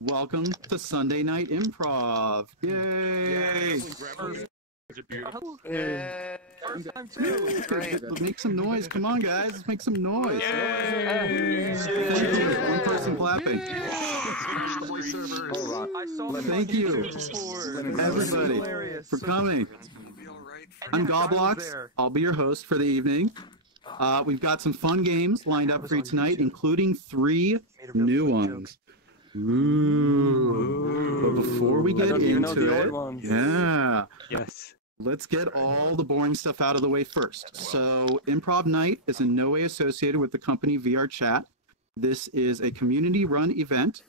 Welcome to Sunday Night Improv. Yay! First time too. Great. Make some noise. Come on, guys. Let's make some noise. Yay! One person clapping. Thank you, everybody, for coming. I'm Goblox. I'll be your host for the evening. We've got some fun games lined up for you tonight, including 3 new ones. Ooh. But before we get into it, let's get all the boring stuff out of the way first. So, Improv Night is in no way associated with the company VRChat. This is a community-run event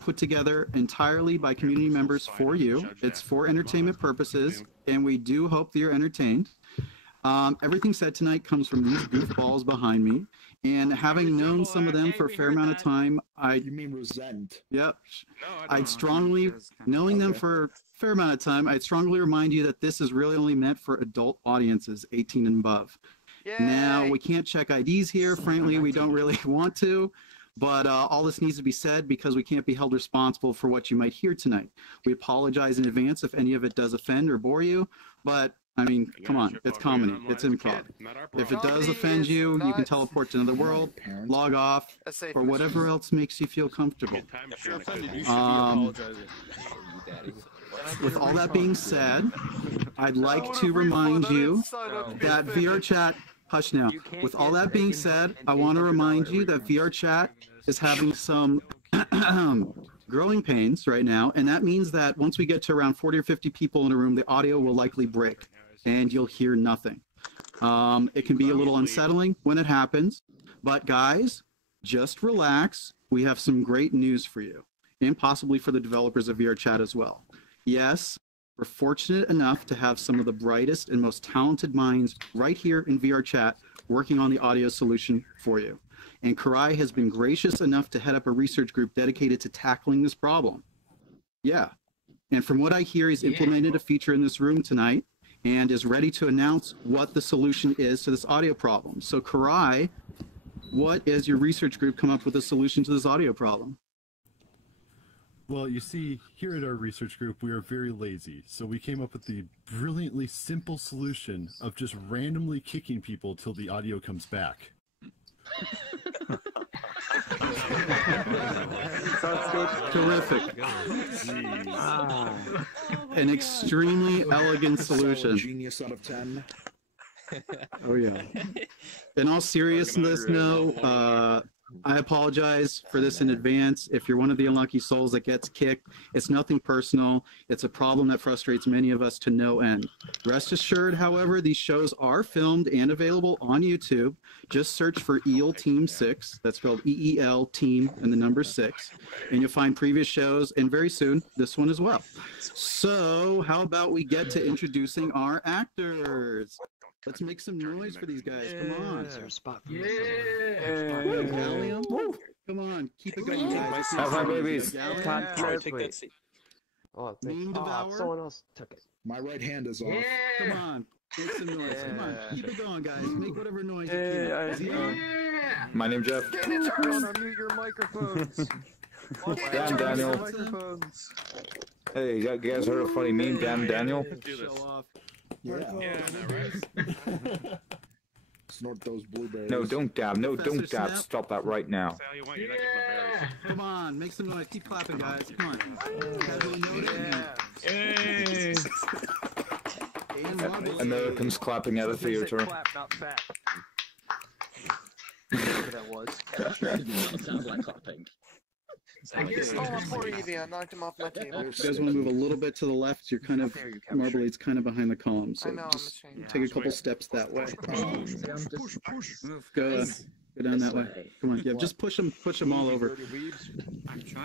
put together entirely by community members for you. It's for entertainment purposes, and we do hope that you're entertained. Everything said tonight comes from these goofballs behind me, and having known some of them for a fair amount of time, You mean resent? Yep. Knowing them for a fair amount of time, I'd strongly remind you that this is really only meant for adult audiences, 18 and above. Yay! Now, we can't check IDs here. Frankly, we don't really want to. But all this needs to be said because we can't be held responsible for what you might hear tonight. We apologize in advance if any of it does offend or bore you. But, I mean, come on. It's comedy. It's improv. If it does offend you, you can teleport to another world, log off, or whatever else makes you feel comfortable. With all that being said, I'd like to remind you that VRChat... Hush now. With all that being said, I want to remind you that VRChat is having some growing pains right now, and that means that once we get to around 40 or 50 people in a room, the audio will likely break, and you'll hear nothing. It can be a little unsettling when it happens, but guys, just relax. We have some great news for you, and possibly for the developers of VRChat as well. Yes, we're fortunate enough to have some of the brightest and most talented minds right here in VRChat working on the audio solution for you. And Karai has been gracious enough to head up a research group dedicated to tackling this problem. Yeah. And from what I hear, he's implemented a feature in this room tonight and is ready to announce what the solution is to this audio problem. So Karai, what has your research group come up with a solution to this audio problem? Well, you see, here at our research group, we are very lazy, so we came up with the brilliantly simple solution of just randomly kicking people till the audio comes back. Terrific. An extremely elegant solution. Genius out of 10. Oh, yeah. In all seriousness, no, I apologize for this in advance. If you're one of the unlucky souls that gets kicked, it's nothing personal. It's a problem that frustrates many of us to no end. Rest assured, however, these shows are filmed and available on YouTube. Just search for EEL Team 6. That's spelled EEL Team and the number 6. And you'll find previous shows, and very soon, this one as well. So, how about we get to introducing our actors? Let's make some noise for these guys. Come on. Is there a spot for Gallium? Come on. Keep it going, guys. Have my babies. Gallium. Oh, Meme Devourer. someone else took it. My right hand is off. Come on. Make some noise. Come on. Keep it going, guys. Make whatever noise you can. My name's Jeff. Turn on mute your microphones. Damn, Daniel. Microphones. Hey, you guys heard a funny meme? Damn, Daniel. Show off. Yeah. Snort those blueberries. No, don't dab. No, don't dab. Snap. Stop that right now. Come on. Make some noise. Keep clapping, guys. Come on. Casually noted. Yay! Americans clapping at a theater. Clap, not fat. Whatever that was. Sounds like clapping. Oh, poor Evie, I knocked him off my table. You guys want to move a little bit to the left? You're kind of, Marbleade's kind of behind the column, so I know, I'm just ashamed. take a couple steps that way. Go down that way. Come on, yeah, just push them all over.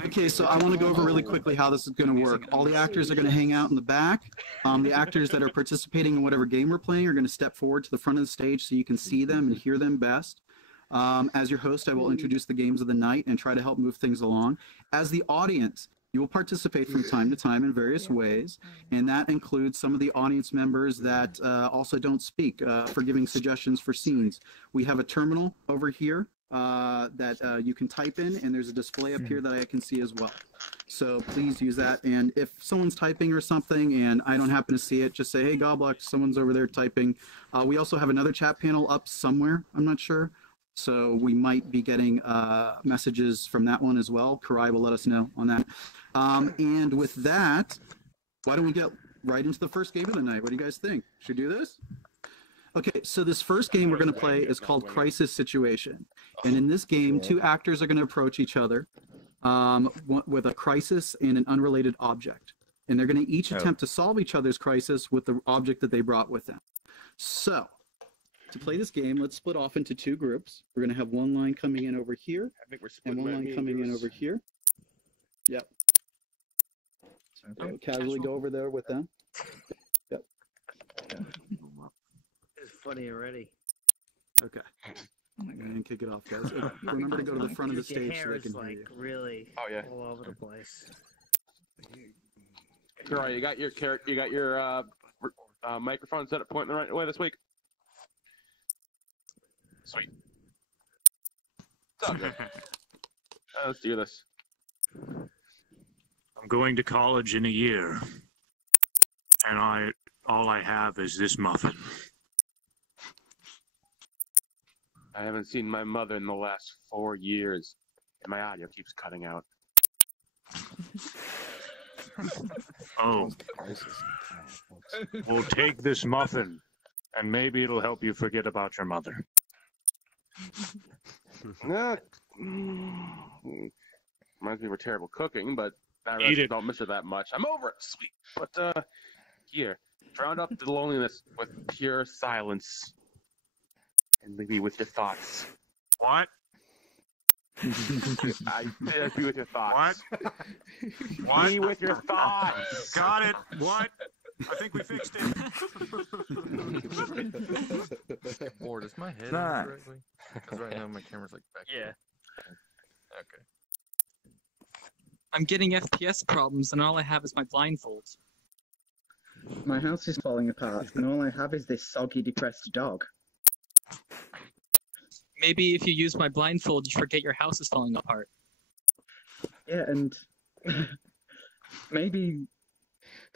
Okay, so I want to go over really quickly how this is going to work. All the actors are going to hang out in the back. The actors that are participating in whatever game we're playing are going to step forward to the front of the stage so you can see them and hear them best. As your host, I will introduce the games of the night and try to help move things along. As the audience, you will participate from time to time in various ways, and that includes some of the audience members that also don't speak for giving suggestions for scenes. We have a terminal over here that you can type in, and there's a display up here that I can see as well. So please use that. And if someone's typing or something and I don't happen to see it, just say, hey, Goblock, someone's over there typing. We also have another chat panel up somewhere. I'm not sure. So we might be getting messages from that one as well. Karai will let us know on that. And with that, why don't we get right into the first game of the night? What do you guys think? Should we do this? Okay, so this first game we're going to play is called Crisis Situation. And in this game, two actors are going to approach each other with a crisis and an unrelated object. And they're going to each attempt to solve each other's crisis with the object that they brought with them. So, to play this game, let's split off into two groups. We're going to have one line coming in over here, and one line coming in over here. Yep. So casually go over there with them. Yep. It's funny already. Okay. And kick it off, guys. Remember to go to the front of the stage so they can hear you. Really all over the place. Girl, you got your microphone set up pointing the right way this week. Sweet. It's all good. Let's do this. I'm going to college in a year, and all I have is this muffin. I haven't seen my mother in the last 4 years, and my audio keeps cutting out. Oh. Well, take this muffin, and maybe it'll help you forget about your mother. Reminds me we're terrible cooking, but I really don't miss her that much. I'm over it, sweet. But, here, drown out the loneliness with pure silence. And leave me with your thoughts. What? I did be with your thoughts. What? Be with your thoughts. Got it. What? I think we fixed it. Or does my head Nah. correctly? Because right now my camera's like back. Yeah. Okay. I'm getting FPS problems, and all I have is my blindfold. My house is falling apart, and all I have is this soggy, depressed dog. Maybe if you use my blindfold, you forget your house is falling apart. Yeah, and maybe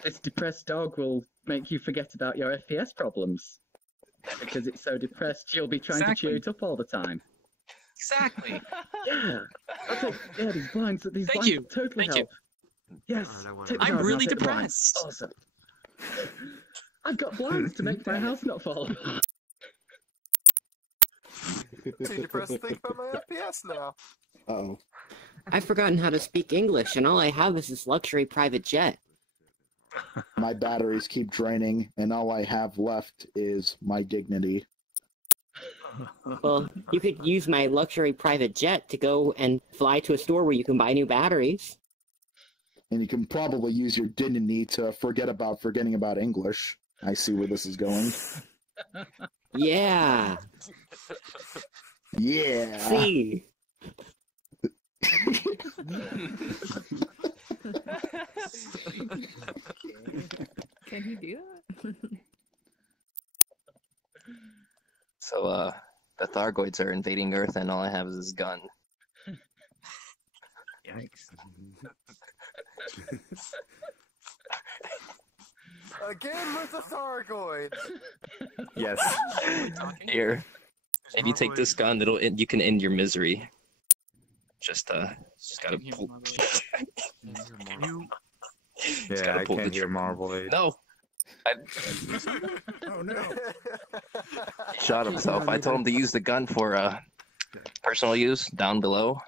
this depressed dog will make you forget about your FPS problems. Because it's so depressed, you'll be trying to cheer it up all the time. Exactly. Yeah. Okay. Yeah, these blinds Thank you. totally Thank help. Yes. take the I'm dog, really I'll take the blinds. depressed. Awesome. I've got blinds to make my house not fall apart. Too depressed to think about my FPS now. Uh-oh. I've forgotten how to speak English, and all I have is this luxury private jet. My batteries keep draining, and all I have left is my dignity. Well, you could use my luxury private jet to go and fly to a store where you can buy new batteries. And you can probably use your dignity to forgetting about English. I see where this is going. Yeah. Yeah. See. Can he do that? So, the Thargoids are invading Earth, and all I have is this gun. Yikes. Again with the Thargoids! Yes. Here, if you take this gun, you can end your misery. Just gotta pull. Yeah, I can't hear Marblade. No. Oh no. He shot himself. I told him to use the gun for personal use down below,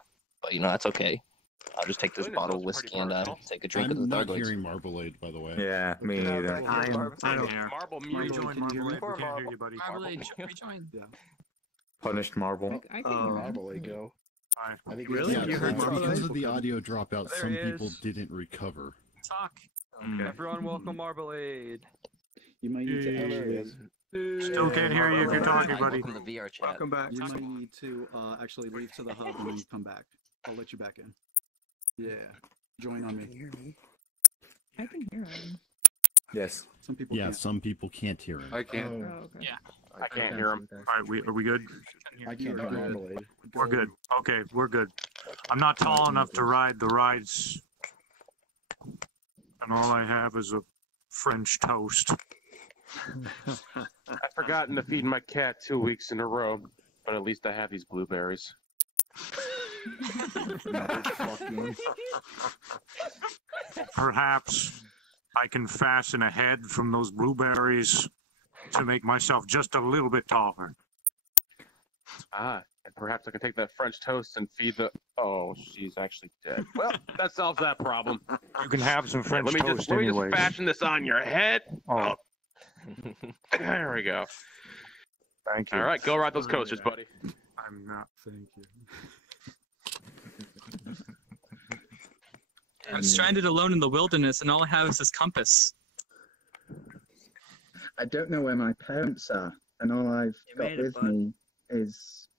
but that's okay. I'll just take this bottle of whiskey and take a drink of the I'm not Thargoids. hearing Marblade, by the way. Yeah, me neither. I don't Marble rejoin Marblade. We can't hear you, buddy. Marblade, rejoin. Yeah. Punished Marble. I can Marblade go. I think Really? Yeah, You heard because Marblade? of the audio dropout, There some he people is. didn't recover. Talk. Everyone, welcome Marblade. You might need to Still can't hear you if you're talking, buddy. Welcome to VRChat. Welcome back. You might need to actually leave to the hub and then come back. I'll let you back in. Yeah. Join on me. I can hear him. Yes. Some people Yeah, can't. some people can't hear him. I can't. Oh, okay. Yeah. I can't hear him. All right, are we good? I can't hear Marmalade. We're good. Okay, we're good. I'm not tall enough to ride the rides, and all I have is a French toast. I've forgotten to feed my cat 2 weeks in a row, but at least I have these blueberries. Perhaps I can fasten a head from those blueberries to make myself just a little bit taller. Ah, and perhaps I can take that French toast and feed the... Oh, she's actually dead. Well, that solves that problem. You can have some French toast let me anyways. just fashion this on your head. Oh. There we go. Thank you. All right, go ride those coasters, buddy. I'm not. Thank you. I'm stranded alone in the wilderness, and all I have is this compass. I don't know where my parents are, and all I've got made it, with bud. me is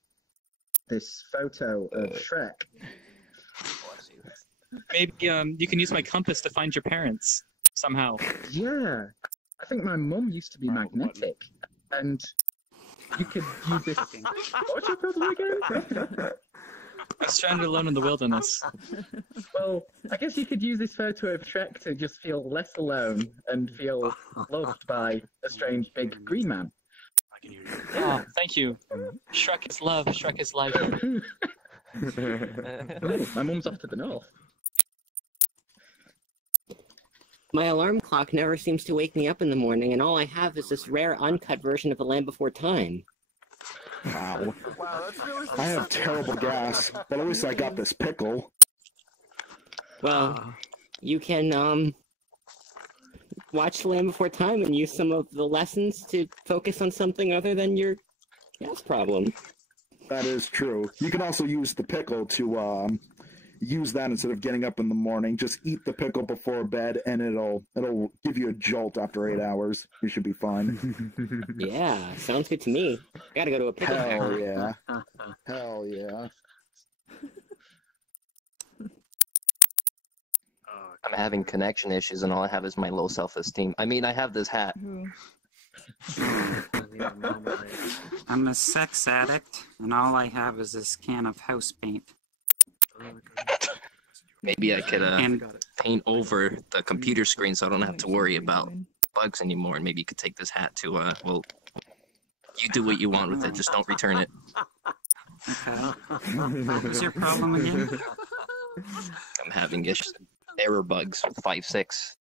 this photo of Shrek. Maybe you can use my compass to find your parents somehow. Yeah, I think my mum used to be magnetic, and you could use this. What's your problem again? I'm stranded alone in the wilderness. Well, I guess you could use this photo of Shrek to just feel less alone and feel loved by a strange big green man. Oh, thank you. Shrek is love. Shrek is life. My mum's off to the north. My alarm clock never seems to wake me up in the morning, and all I have is this rare uncut version of The Land Before Time. Wow. Wow, that's really I have terrible gas, but at least I got this pickle. Well, you can watch The Land Before Time and use some of the lessons to focus on something other than your gas problem. That is true. You can also use the pickle to use that instead of getting up in the morning. Just eat the pickle before bed, and it'll give you a jolt after 8 hours. You should be fine. Yeah, sounds good to me. I gotta go to a pickle Hell factory. yeah. Hell yeah. I'm having connection issues, and all I have is my low self-esteem. I mean, I have this hat. I'm a sex addict, and all I have is this can of house paint. Maybe I could paint over the computer screen so I don't have to worry about bugs anymore. And maybe you could take this hat to, well, you do what you want with it. Just don't return it. Okay. What was your problem again? I'm having error bugs with 5.6.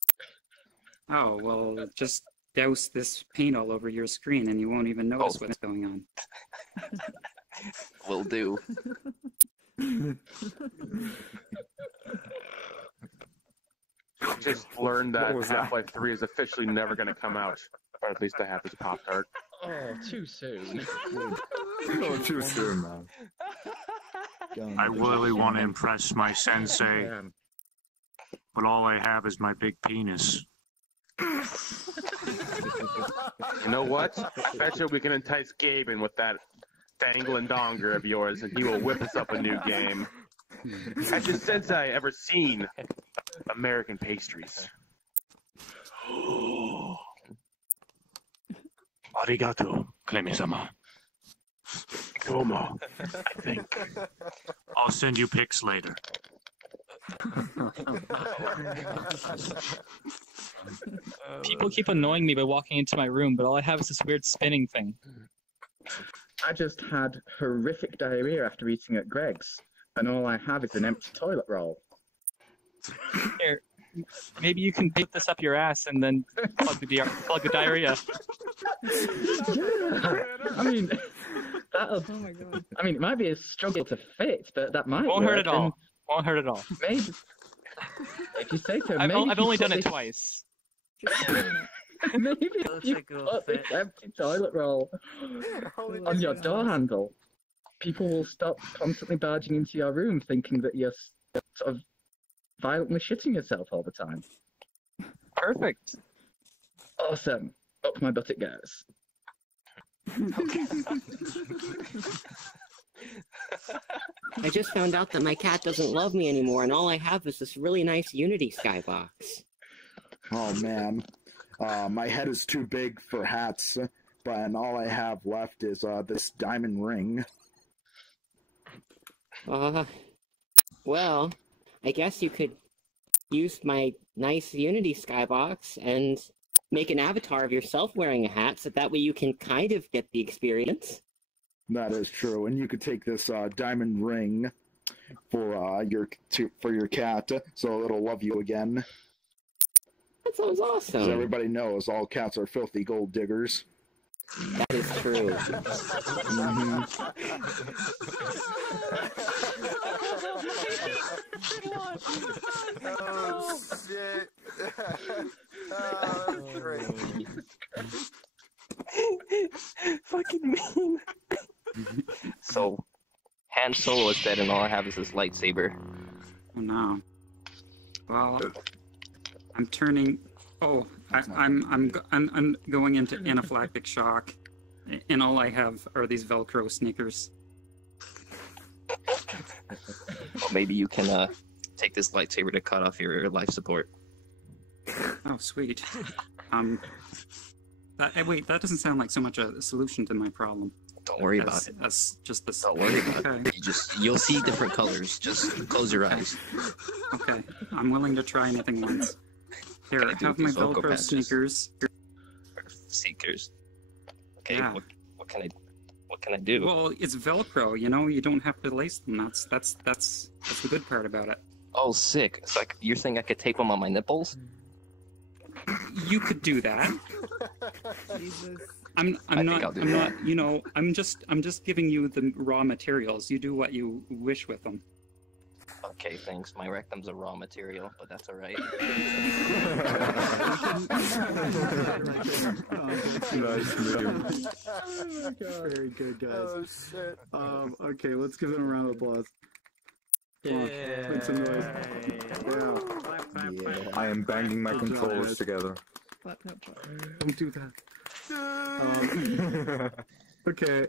Oh, well, just douse this paint all over your screen and you won't even notice what's going on. Will do. Just learned that Half-Life 3 is officially never going to come out. Or at least I have this Pop-Tart. Oh, too soon. Oh, too soon, man. I really want to impress my sensei, but all I have is my big penis. You know what? I bet you we can entice Gabe in with that dangling donger of yours, and he will whip us up a new game. Has your sensei ever seen American pastries? Arigato, Clemi-sama. Como, I think. I'll send you pics later. People keep annoying me by walking into my room, but all I have is this weird spinning thing. I just had horrific diarrhea after eating at Greg's, and all I have is an empty toilet roll. Here, maybe you can put this up your ass and then plug the diarrhea. Yeah. I mean, that'll. Oh my god. I mean, it might be a struggle to fit, but that might Won't work. hurt at all. Won't hurt at all. Maybe. If you say so. I've maybe only if you done put it this- twice. Maybe if you put this empty toilet roll on your door handle, people will stop constantly barging into your room thinking that you're sort of violently shitting yourself all the time. Perfect. Awesome. Up my butt it goes. I just found out that my cat doesn't love me anymore, and all I have is this really nice Unity skybox. Oh man, My head is too big for hats, and all I have left is this diamond ring. Well, I guess you could use my nice Unity skybox and make an avatar of yourself wearing a hat, so that way you can kind of get the experience. That is true, and you could take this diamond ring for your cat, so it'll love you again. That sounds awesome. As everybody knows, all cats are filthy gold diggers. That is true. Oh shit! Oh, that's great. Fucking mean. So, Han Solo is dead, and all I have is this lightsaber. Oh no. Well, I'm turning. Oh, I'm going into anaphylactic shock, and all I have are these Velcro sneakers. Well, maybe you can take this lightsaber to cut off your life support. Oh, sweet. Wait, that doesn't sound like so much a solution to my problem. Don't worry about it. That's just this. Don't worry about okay. it. You'll see different colors. Just close your eyes. Okay, I'm willing to try anything once. Here, I have my Velcro sneakers. Sneakers. Okay. Yeah. What can I do? Well, it's Velcro. You know, you don't have to lace them. That's the good part about it. Oh, sick! It's like you're saying I could tape them on my nipples. You could do that. I'm not. You know, I'm just giving you the raw materials. You do what you wish with them. Okay, thanks. My rectum's a raw material, but that's alright. Nice move. Oh my God. Very good, guys. Oh shit. Okay, let's give them a round of applause. Come on, make some noise. Yeah. I am banging my controllers together. Don't do that. Okay.